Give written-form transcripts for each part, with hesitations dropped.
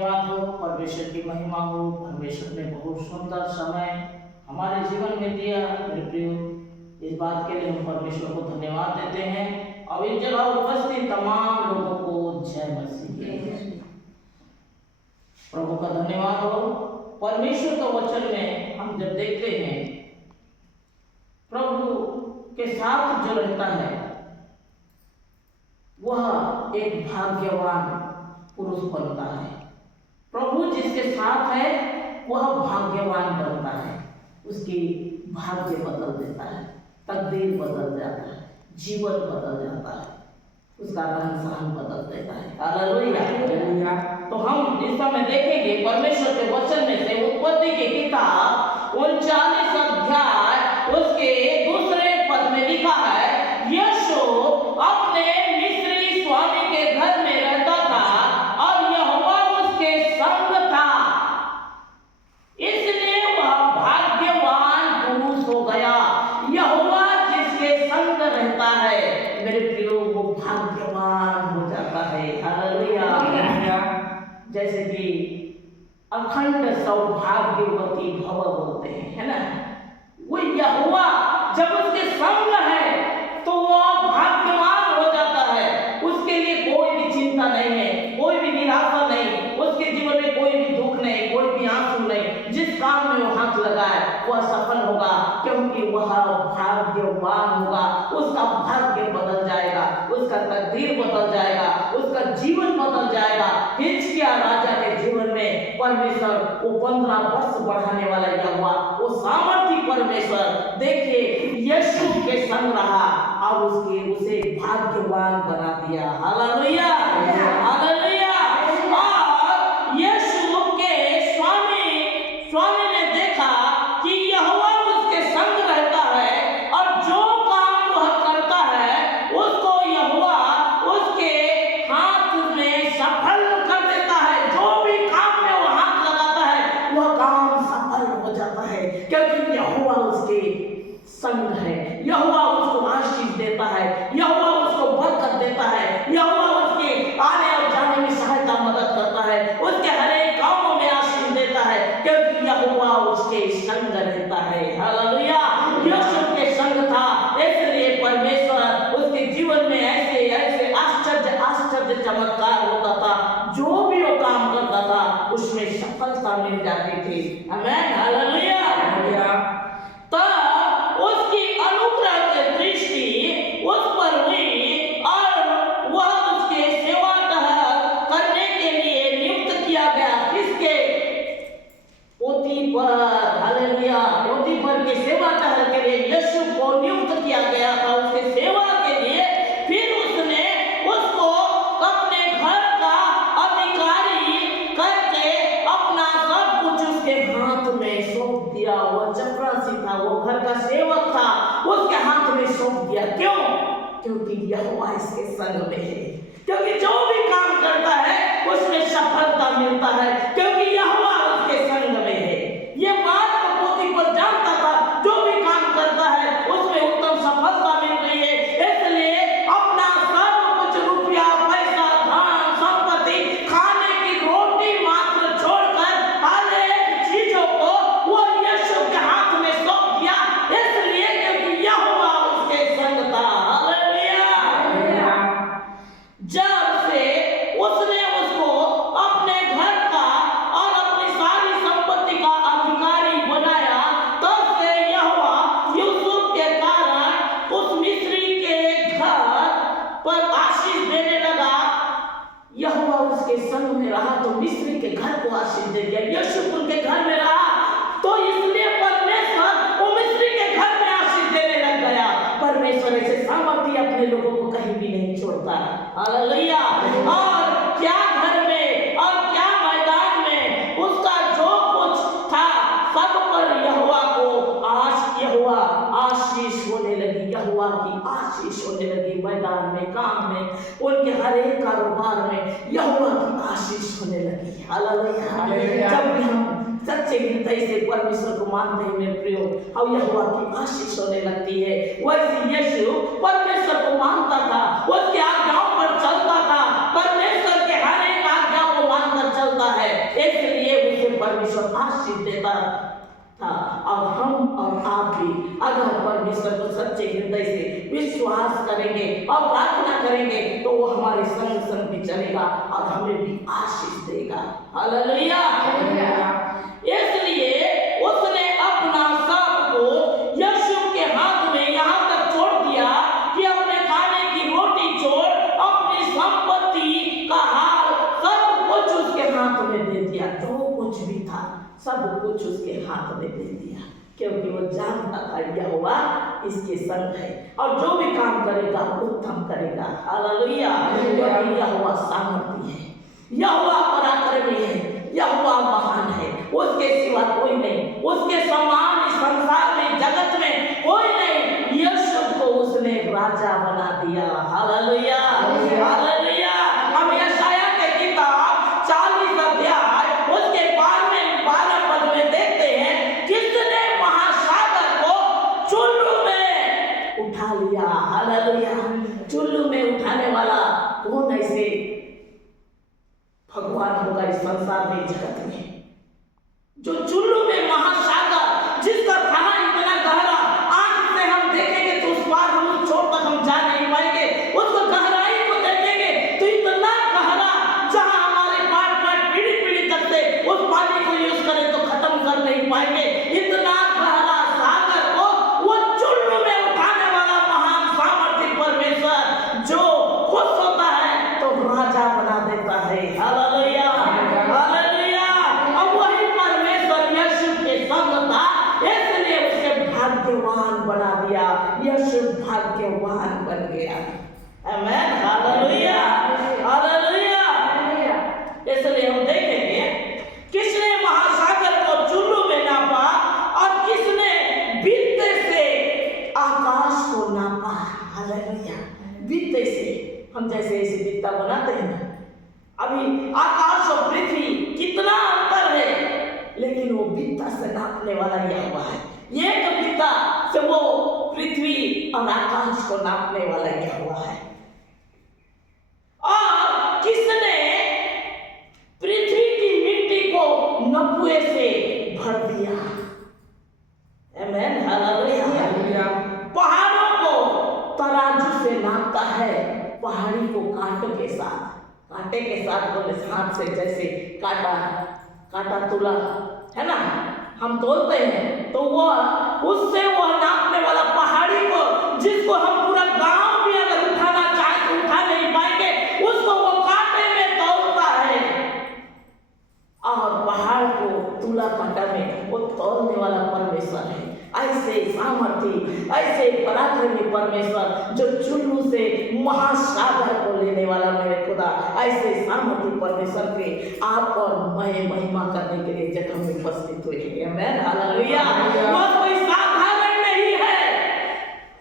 धन्यवाद हो, परमेश्वर की महिमा हो। परमेश्वर ने बहुत सुंदर समय हमारे जीवन में दिया मेरे प्रियो। इस बात के लिए हम परमेश्वर को धन्यवाद देते हैं और इस जगह उपस्थित तमाम लोगों को जय मसीह। प्रभु का धन्यवाद हो। परमेश्वर के वचन में हम जब देखते हैं प्रभु के साथ जो रहता है वह एक भाग्यवान पुरुष बनता है। प्रभु जिसके साथ है वह भाग्यवान बनता है। उसकी भाग्य बदल देता है, तकदीर बदल जाता है, जीवन बदल जाता है, उसका रहन सहन बदल देता है। हालेलुया। तो हम इस समय देखेंगे परमेश्वर के वचन में से उत्पत्ति की किताब 39 अध्याय उसके दूसरे पद में लिखा है, यूसुफ अपने मिस्री स्वामी के घर में रहता था और यहोवा उसके संग था, इसलिए वह भाग्यवान पुरुष हो गया। यहोवा जिसके संग रहता है मेरे प्रियो वो भाग्यवान हो जाता है। हालेलुया। जैसे कि अखंड सौभाग्यवती भव बोलते हैं, है ना। वो यहोवा जब उसके संग है तो वो भाग्यवान हो जाता है। उसके लिए कोई भी चिंता नहीं है, कोई भी निराशा नहीं, उसके जीवन में कोई भी दुख नहीं, कोई भी आंसू नहीं। जिस काम में वो हाथ लगाए वह सफल होगा, क्योंकि वह भाग्यवान होगा। उसका भाग्य बदल जाएगा, उसका तकदीर बदल जाएगा, उसका जीवन बदल जाएगा। हिजकिय्याह राजा के जीवन में परमेश्वर वो 15 वर्ष बढ़ाने वाला यहोवा, वो सामर्थी परमेश्वर देखिए यूसुफ के संग रहा और उसे भाग्यवान बना दिया। Hallelujah, hallelujah. और यूसुफ के स्वामी ने देखा कि यहोवा उसके संग रहता है और जो काम वह करता है उसको यहोवा उसके हाथ में सफल कर देता है। जो भी काम में वह हाथ लगाता है वह काम सफल हो जाता है, क्योंकि यहोवा उसके संग है। यहोवा उसको आशीष देता है, यहोवा उसको बरकत देता है, यहोवा उसके आने और जाने में सहायता मदद करता है, उसके हर एक कामों में आशीष देता है, क्योंकि यहोवा उसके संग रहता है। हालेलुया। यूसुफ के संग था, इसलिए परमेश्वर उसके जीवन में ऐसे ऐसे आश्चर्य चमत्कार होता था। जो भी वो काम करता था उसमें सफलता मिल जाती थी। आमीन, हालेलुया। तब उसकी अनुग्रह की दृष्टि उस पर हुई और वह उसके सेवा करने के लिए नियुक्त किया गया। किसके? पोतीफर। हालेलुया। पोतीफर की सेवा के लिए यूसुफ को नियुक्त किया गया था, उसके सेवा के लिए। फिर उसने उसको अपने घर का अधिकारी करके अपना सब कुछ उसके हाथ में सौंप दिया। वो चपरासी था, वो घर का सेवक था, उसके हाथ में सौंप दिया। क्यों? क्योंकि यहोवा इसके संग में है, क्योंकि जो भी काम करता है उसमें सफलता मिलता है, क्योंकि यहोवा उसके संग में है। ये बात को पोतीफर जानता था, जो भी काम करता है उसमें उत्तम सफलता मिल रही है, इसलिए अपना सब कुछ रुपया पैसा धन संपत्ति खाने की रोटी मात्र छोड़कर हर एक चीजों को वो यूसुफ के हाथ में सौंप दिया, इसलिए क्योंकि यहोवा उसके संग था। हालेलुया। जब से उसने उसको अपने घर का और अपनी सारी संपत्ति का अधिकारी बनाया, तब से यहोवा यूसुफ के कारण उस मिस्री के घर पर आशीष देने लगा। यहोवा उसके संग में रहा तो मिस्री के घर को आशीष दे दिया। यूसुफ उनके घर में रहा तो इसलिए परमेश्वर वो मिस्री के घर में आशीष देने लग गया। परमेश्वर ऐसे सामर्थ्य अपने लोगों को कहीं भी नहीं छोड़ता। हालेलुया। और क्या घर में और क्या मैदान में उसका जो कुछ था सब पर यहोवा आशीष होने लगी। यहोवा की आशीष होने लगी। मैदान में, काम में, उनके हर एक कारोबार में यहोवा की आशीष होने लगी। हालेलुया। जब भी हम सच्चे हृदय से परमेश्वर को मानते हैं मेरे प्रियो, और यहोवा की आशीष होने लगती है। वैसे यूसुफ परमेश्वर को मानता था, उसकी आज्ञाओं पर चलता था, परमेश्वर के हर एक आज्ञा को मानकर चलता है। परमेश्वर आशीष देता था। अब हम और आप भी अगर परमेश्वर को सच्चे हृदय से विश्वास करेंगे और प्रार्थना करेंगे तो वो हमारे संग संग भी चलेगा और हमें भी आशीष देगा। हालेलुया। इसलिए उसने अपना सब कुछ यीशु के हाथ में यहाँ तक छोड़ दिया कि अपने खाने की रोटी छोड़ अपनी संपत्ति का हाल सब कुछ उसके हाथ में दे दिया। जो कुछ भी था सब कुछ उसके हाथ में दे दिया, क्योंकि वो जानता था यहोवा इसके संग है और जो भी काम करेगा उत्तम करेगा। हालेलुया। क्योंकि यहोवा सामर्थी है, यहोवा पराक्रमी है, यहोवा महान है, उसके सिवा कोई नहीं, उसके समान इस संसार में जगत में कोई नहीं। यीशु को उसने राजा बना दिया। हालेलुया। हालेलुया। हम यशाया के किताब 40 अध्याय उसके 12 पद में देखते हैं, किसने महासागर को चुल्लू में उठा लिया। हालेलुया। चुल्लू में उठाने वाला कौन ऐसे भगवान होगा इस संसार में, जगत में, जो चुल्लू में महासागर जिसका थाना इतना गहरा आंख से हम देखेंगे तो उस पार हम उस छोर तक हम जा नहीं पाएंगे। उसको गहराई को देखेंगे तो इतना गहरा जहां हमारे पाट पीढ़ी तक से उस पानी को यूज करें तो खत्म कर नहीं पाएंगे। इतना गहरा सागर को वो चुल्लू में उठाने वाला महान सामर्थ्य परमेश्वर जो खुश होता है तो राजा बना देता है। हालेलुया। हालेलुया। अब वही परमेश्वर यीशु के संग था, इसलिए उसे भाग्यवान बना दिया। यीशु भाग्यवान बन गया। आमीन। हालेलुया। हालेलुया। इसलिए हम देखेंगे किसने महासागर को चुल्लू में नापा और किसने बित्ते से आकाश को नापा। हालेलुया। बित्ते से हम जैसे ऐसे बित्ता बनाते हैं ना, अभी आकाश और पृथ्वी कितना अंतर है, लेकिन वो बित्ता से नापने वाला यहोवा है। एक बित्ता से वो पृथ्वी और आकाश को नापने वाला यहोवा है। और किसने पृथ्वी की मिट्टी को नपुए से भर दिया। आमीन। हालेलुया। पहाड़ों को तराजू से नापता है, पहाड़ी को कांटे के साथ बोले हाथ से जैसे काटा तुला है ना, हम तोलते हैं तो वो उससे वो नापने वाला पहाड़ी को, जिसको हम पूरा गांव भी अगर उठाना चाहे तो उठा नहीं पाएंगे, उसको वो कांटे में तोलता है। और पहाड़ को तुला कांटा में वो तोलने वाला परमेश्वर है। ऐसे सामर्थी, ऐसे पराक्रमी परमेश्वर जो चुल्लू से महासागर को लेने वाला मेरे खुदा, ऐसे सामर्थी परमेश्वर के आप और मैं महिमा करने के लिए जगह में उपस्थित हुए हैं। आमीन। हालेलुया। वह कोई साधारण नहीं है,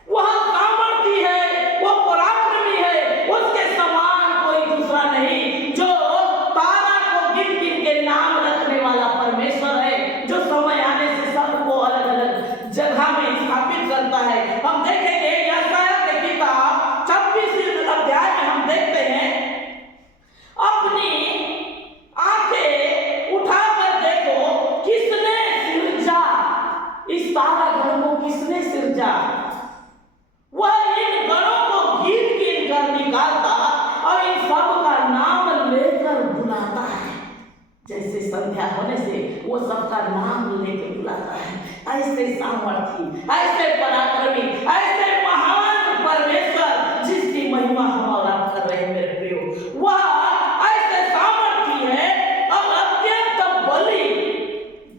वह सामर्थी है, वह पराक्रमी है, उसके समान कोई दूसरा नहीं। जो तारा को गिन गिन के नाम रखने वाला परमेश्वर है, जो समय आने से सबको अलग अलग जगह में स्थापित करता है। हम देखेंगे यशाया के किताब 26 अध्याय में हम देखते हैं, अपनी आंखें उठाकर देखो किसने सिरजा, इस तारा गण को किसने सिरजा। वह इन गणों को गिन गिन कर निकालता और इन सब का नाम लेकर बुलाता है। जैसे संध्या होने से वो सबका नाम लेकर बुलाता है। ऐसे सामर्थी, ऐसे पराक्रमी, ऐसे महान परमेश्वर जिसकी महिमा हम और आप कर रहे हैं मेरे प्रियो, वह ऐसे सामर्थी है और अत्यंत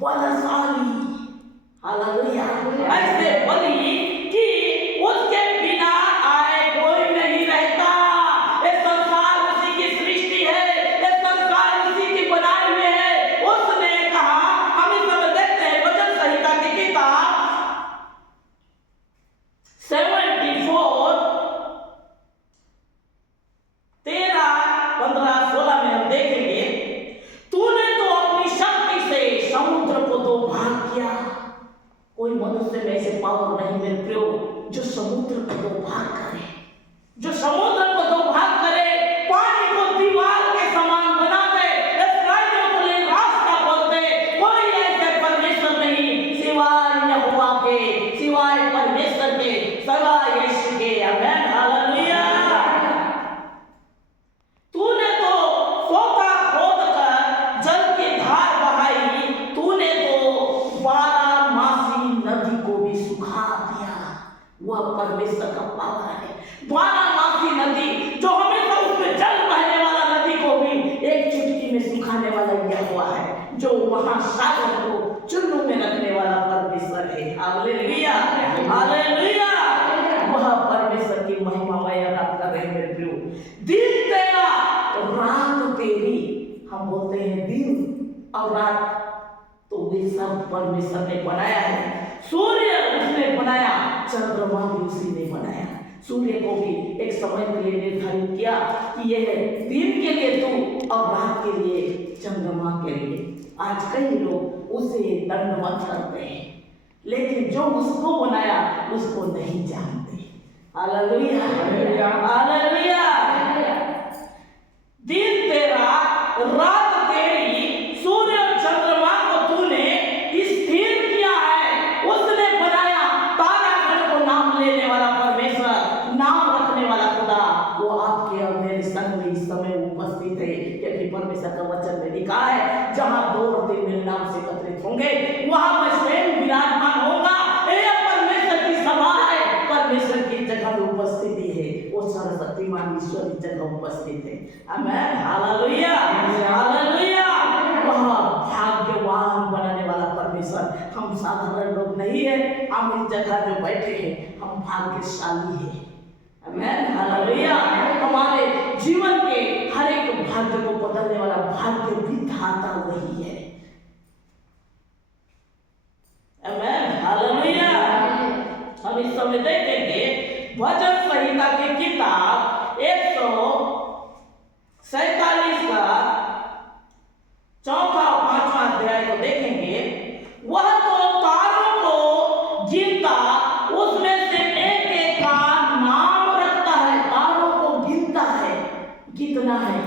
बलशाली। हालेलुया। ऐसे बली कि उसके बिना आए कोई नहीं रहता। ये संसार उसी की सृष्टि है, ये संसार उसी की बनाई हुई है। उसने कहा, हम इस समय देखते हैं वचन संहिता की किताब 74 13, 15, 16 में हम देखेंगे, तूने तो अपनी शक्ति से समुद्र को दो भाग किया। कोई मनुष्य में ऐसे पावर नहीं मेरे प्रियो जो समुद्र को दो भाग करे, जो समुद्र को दो भाग करे, पानी को दीवार के समान बना दे, इस्राएलियों के लिए रास्ता खोल दे। वो परमेश्वर का पावर है। द्वारामासी नदी जो हमेशा उसमें जल बहने वाला नदी को भी एक चुटकी में सुखाने वाला यहोवा है, जो महासागर को चुन्नू में रखने वाला परमेश्वर है। Hallelujah, hallelujah. वह परमेश्वर की महिमा मैं याद कर रहे हैं मेरे प्रियो। दिन तेरा रात तेरी, हम बोलते हैं दिन और रात तो वे सब परमेश्वर ने बनाया है। सूर्य उसने बनाया, चंद्रमा भी उसी ने बनाया। सूर्य को भी एक समय के लिए निर्धारित किया कि यह दिन के लिए तू और रात के लिए चंद्रमा के लिए। आज कई लोग उसे दंडवत करते हैं, लेकिन जो उसको बनाया उसको नहीं जानते। Hallelujah, hallelujah. दिन तेरा रात तेरी, सूर्य और चंद्रमा को तूने स्थिर किया है, उसने बनाया। तारागण को नाम लेने वाला परमेश्वर, नाम रखने वाला खुदा, वो आपके और मेरे संग में इस समय उपस्थित है, क्योंकि परमेश्वर का वचन में लिखा है, जहां 2 और 3 मेरे नाम से एकत्रित होंगे वहां मैं स्वयं विराजमान होगा। यह परमेश्वर की सभा है, परमेश्वर की जगह में उपस्थिति है, वो सर्वशक्तिमान ईश्वर की जगह उपस्थित है। आमेन, हालेलुया, हालेलुया। वह भाग्यवान बनाने वाला परमेश्वर, हम साधारण लोग नहीं है। हम इस जगह जो बैठे हैं हम भाग्यशाली हैं। आमेन, हालेलुया। हमारे जीवन के हर एक भाग्य को बदलने वाला भाग्य विधाता वही है। आमेन, हालेलुया। हम इस समय देखेंगे भजन संहिता की किताब 147 का 4 और 5वां अध्याय को देखेंगे। वह तो तारों को गिनता, उसमें से एक एक का नाम रखता है। तारों को गिनता है, कितना है,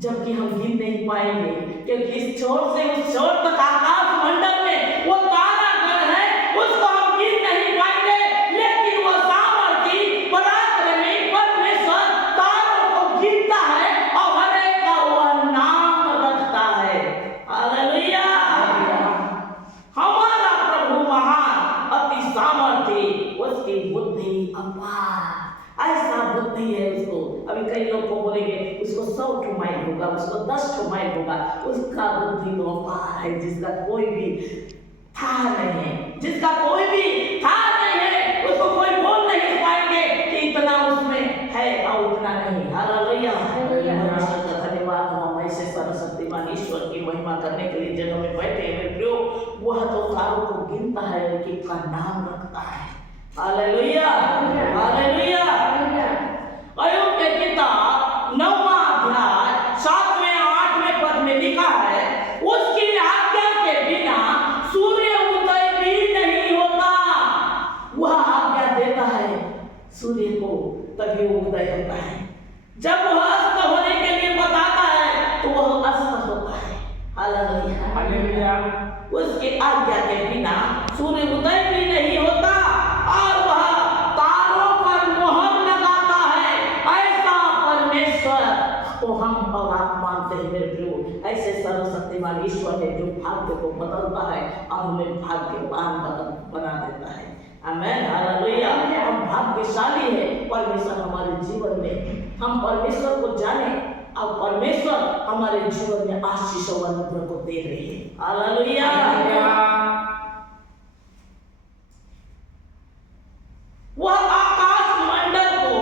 जबकि हम गिन नहीं पाएंगे, क्योंकि इस छोर से उस छोर तक आकाश मंडल में वो तारागण है, उसको हम गिन नहीं पाएंगे। लेकिन वह सामर्थी पराक्रमी परमेश्वर तारों को गिनता है और हर एक का वह नाम रखता है। हालेलुया। हमारा प्रभु महान, अति सामर्थी, उसकी बुद्धि अपार। ऐसा बुद्धि है उसको। अभी कई लोग को बोलेंगे उसको 100 माइल होगा, उसको 10 माइल होगा। उसका बुद्धि तो अपार है, जिसका कोई भी था नहीं है, जिसका कोई भी था नहीं है। उसको कोई बोल नहीं पाएंगे कि इतना उसमें है और उतना नहीं। हालेलुया, धन्यवाद। हम ऐसे सर्वशक्तिमान ईश्वर की महिमा करने के लिए जगह में बैठे हैं मेरे प्रियो। वह तो तारों को गिनता है, लेकिन का नाम रखता है। Hallelujah, hallelujah. अय्यूब की किताब 9वां अध्याय 7वें 8वें पद में लिखा है, उसकी आज्ञा के बिना सूर्य उदय भी नहीं होता। वह आज्ञा देता है सूर्य को, तभी वो उदय होता है। जब वह अस्त होने के लिए बताता है तो वह अस्त होता है। Hallelujah, hallelujah. उसकी आज्ञा के बिना सूर्य उदय भी नहीं होता और वह तारों पर मोहर लगाता है। ऐसा परमेश्वर को हम और आप मानते हैं मेरे प्रभु। ऐसे सर्वशक्तिमान ईश्वर है जो भाग्य को बदलता है और हमें भाग्यवान बना देता है। आमेन, हालेलुया। हम भाग्यशाली है परमेश्वर हमारे जीवन में। हम परमेश्वर को जाने और परमेश्वर हमारे जीवन में आशीष और अनुग्रह को दे रहे हैं। हालेलुया। वह आकाश मंडल को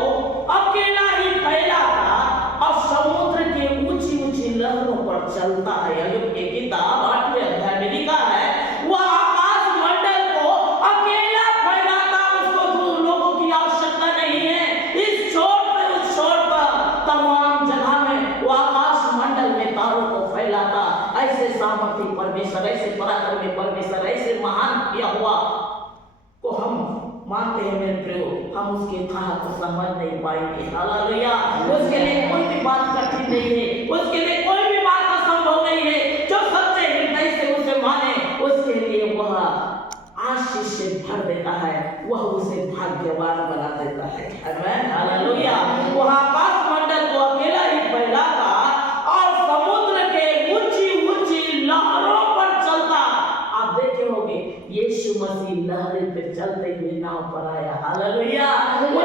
अकेला ही फैलाता और समुद्र के ऊंची ऊंची लहरों पर चलता है। अय्यूब की किताब 8वें अध्याय में लिखा है, वह आकाश मंडल को अकेला फैलाता, उसको लोगों की आवश्यकता नहीं है। इस छोर पे उस छोर पर तमाम जगह में वो आकाश मंडल में तारों को फैलाता। ऐसे सामर्थी परमेश्वर, ऐसे पराक्रमी परमेश्वर, ऐसे महान यहोवा को हम मानते हैं मेरे प्रयोग। हम उसके कहा को समझ नहीं पाएंगे। हालेलुया। उसके लिए कोई भी बात कठिन नहीं है, उसके लिए कोई भी बात असंभव नहीं है। जो सच्चे हृदय से उसे माने, उसके लिए वह आशीष से भर देता है, वह उसे भाग्यवान बना देता है। आमेन, हालेलुया। वह आकाश मंडल को अकेला ही फैलाता और समुद्र के ऊंची ऊंची लहरों पर चलता। आप देखे होंगे यीशु मसीह लहरें पे चलते हुए नाव पर आया। हालेलुया। वो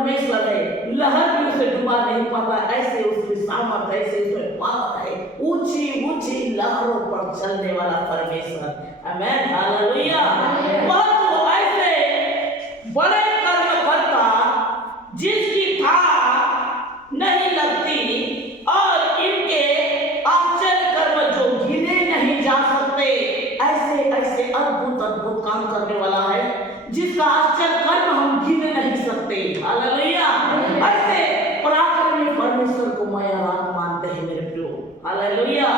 परमेश्वर है, लहर भी उसे डुबा नहीं पाता, ऐसे उसकी सामर्थ, ऐसे उसमें पावर है, ऊंची ऊंची लहरों पर चलने वाला परमेश्वर। आमेन, हालेलुया। बहुत वो ऐसे बड़े कर्म करता जिसकी था नहीं लगती, और इनके आश्चर्य कर्म जो गिने नहीं जा सकते, ऐसे ऐसे अद्भुत अद्भुत काम करने वाला है जिसका आश्चर्य कर्म हम गिन नहीं सकते। हालेलुया। ऐसे पराक्रमी परमेश्वर को मैं और आप मानते हैं मेरे प्रियो। हालेलुया।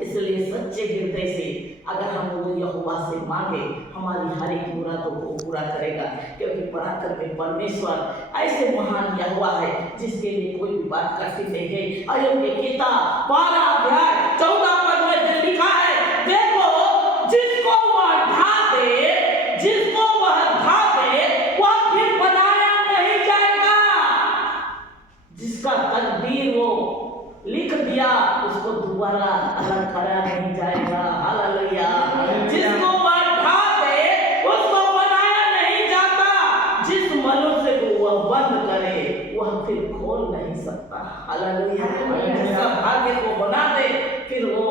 इसलिए सच्चे हृदय से अगर हम लोग यहोवा से मांगे, हमारी हर एक मुरादों को पूरा करेगा, क्योंकि पराक्रमी परमेश्वर ऐसे महान यहोवा है जिसके लिए कोई भी बात कठिन नहीं है। अय्यूब की किताब 12 अध्याय 14 पद में लिखा है, देखो जिसको वह ढा दे, जिसको वह ढा दे, वह फिर बनाया नहीं जाएगा। जिसका तकदीर वो लिख दिया, उसको दोबारा अलग करा नहीं जाएगा। हालेलुया। जिसको वह ढा दे, उसको बनाया नहीं जाता। जिस मनुष्य को वह बंद करे, वह फिर खोल नहीं सकता। हालेलुया। जिसका भाग्य को बना दे, फिर वो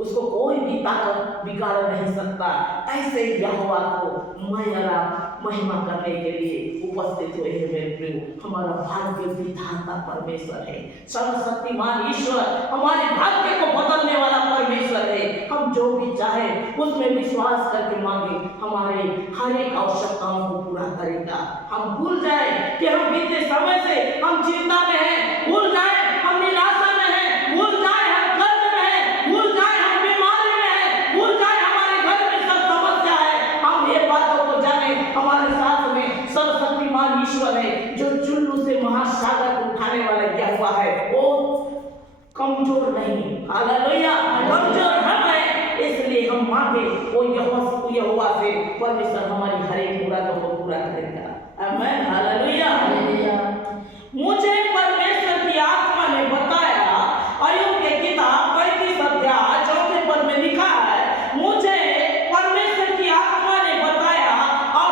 उसको कोई भी ताकत बिगाड़ नहीं सकता। ऐसे यहोवा को मैं और आप महिमा करने के लिए उपस्थित हुए हैं मेरे प्रियो। हमारा भाग्य विधाता परमेश्वर है, सर्वशक्तिमान ईश्वर हमारे भाग्य को बदलने वाला परमेश्वर है। हम जो भी चाहे उसमें विश्वास करके मांगे, हमारे हर एक आवश्यकताओं को पूरा करेगा। हम भूल जाए कि हम बीते समय से हम चिंता में हैं, भूल जाए हम निराशा में हैं, भूल जाए हम कर्ज में हैं, भूल जाए हम बीमारी में हैं, भूल जाए हमारे घर में सब समस्या है। हम ये बातों को जाने, हमारे साथ में सर्वशक्तिमान ईश्वर है जो चुल्लू से महासागर को उठाने वाला यहोवा है, वो कमजोर नहीं। हालेलुया। कमजोर हम हैं, इसलिए हम मांगे वो यहोवा से, परमेश्वर हमारी हर एक मुरादों को पूरा करेगा। आमीन। हालेलुया। मुझे परमेश्वर की आत्मा ने बताया, अय्यूब की किताब 35 अध्याय 4 पद में लिखा है, मुझे परमेश्वर की आत्मा ने बताया और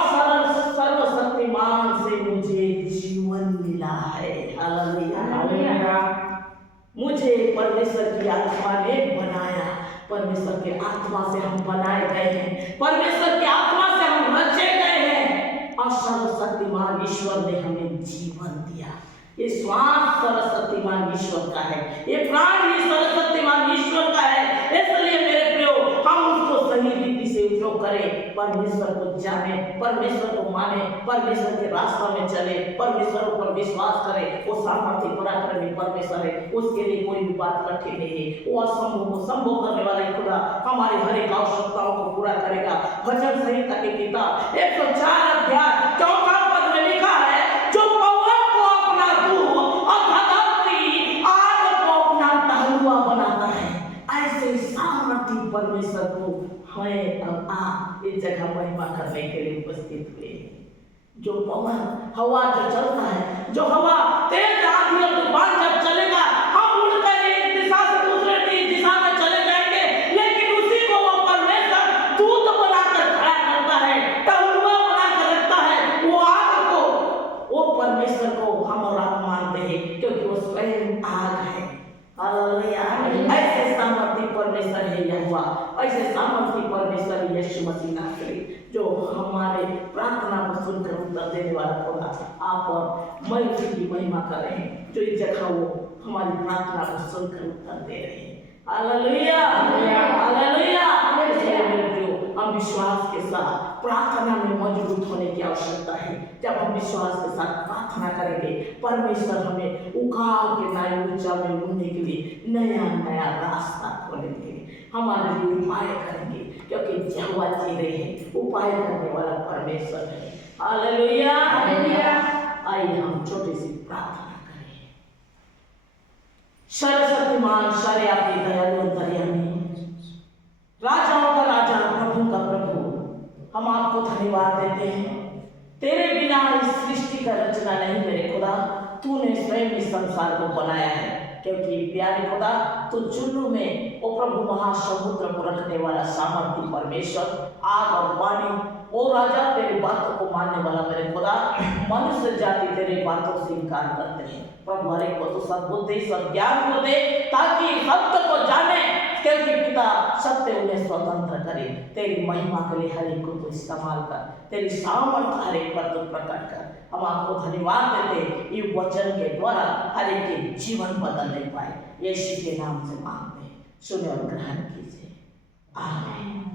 सर्वशक्तिमान से मुझे जीवन मिला है। हालेलुया। मुझे परमेश्वर की आत्मा ने बनाया, परमेश्वर के आत्मा से हम बनाए गए हैं, परमेश्वर की आत्मा से हम रचे गए हैं, और सर्वशक्तिमान ईश्वर ने हमें जीवन दिया। ये श्वास सर्वशक्तिमान ईश्वर का है, ये प्राण ही सर्वशक्तिमान ईश्वर का है। इसलिए मेरे प्रियो, हम उसको सही रीति से उपयोग करें, परमेश्वर को जाने, परमेश्वर को माने, परमेश्वर के रास्ता में चले, परमेश्वर पर विश्वास करें। वो सामर्थ्य पराक्रमी परमेश्वर है, उसके लिए कोई भी बात कठिन नहीं है। वो असंभव को संभव करने वाला खुदा हमारे हर एक आवश्यकताओं को पूरा करेगा। भजन संहिता की किताब 104 अध्याय 4 पद में लिखा है, जो पवन को अपना दूत और धरती आग को अपना टहलुआ बनाता है, ऐसे सामर्थ्य परमेश्वर को हमें अब आप इस जगह महिमा करने के लिए उपस्थित हुए। जो पवन हवा जो चलता है, जो हवा तेज आंधी और तूफान जब चलेगा, हम उड़कर एक दिशा से दूसरे दिशा में चले जाएंगे, लेकिन उसी को वो परमेश्वर दूत बनाकर खड़ा करता है, टहलुआ बनाकर रखता है। वो आग को, वो परमेश्वर को हम और आप मानते हैं, क्योंकि वो स्वयं आग है। हालेलुया। ऐसे सामर्थ्य परमेश्वर है यहोवा, ऐसे सामर्थ्य परमेश्वर यीशु मसीह नासरी, जो हमारे प्रार्थना को सुनकर उत्तर देने वाला खुदा। आप और मैं उसी की महिमा कर रहे हैं, जो इस जगह वो हमारी प्रार्थना को सुनकर उत्तर दे रहे हैं। हालेलुया। हालेलुया। हम विश्वास के साथ प्रार्थना में मजबूत होने की आवश्यकता है। जब हम विश्वास के साथ प्रार्थना करेंगे, परमेश्वर हमें उखाड़ के नए ऊंचा में उड़ने के लिए नया नया रास्ता खोलेंगे, हमारे लिए उपाय करेंगे, क्योंकि यहोवा जी रहे हैं, उपाय करने वाला परमेश्वर है। हालेलुया। आइए हम छोटी सी प्रार्थना करें। सर्वशक्तिमान सर्वव्यापी दयालु अंतर्यामी, राजाओं का राजा, प्रभु का प्रभु, हम आपको धन्यवाद देते हैं। तेरे बिना इस सृष्टि का रचना नहीं मेरे खुदा, तूने स्वयं इस संसार को बनाया है, क्योंकि प्यारे खुदा तू चुल्लू में ओ प्रभु महासमुद्र को रखने वाला सामर्थ्य परमेश्वर, आग और पानी ओ राजा, तेरी बातों को मानने वाला मेरे खुदा, मनुष्य जाति तेरी बातों से इनकार करते हैं। प्रभु हर एक को तो सद्बुद्धि सज्ञान को दे, ताकि सत्य को जाने, क्योंकि पिता सत्य उन्हें स्वतंत्र करे। तेरी महिमा के लिए हर एक को तो इस्तेमाल कर, तेरी सामर्थ हर एक पर तो प्रकट कर। हम आपको धन्यवाद देते, ये वचन के द्वारा हर एक के जीवन बदलने पाए। यीशु के नाम से मांगते, सुने और ग्रहण कीजिए। आमीन।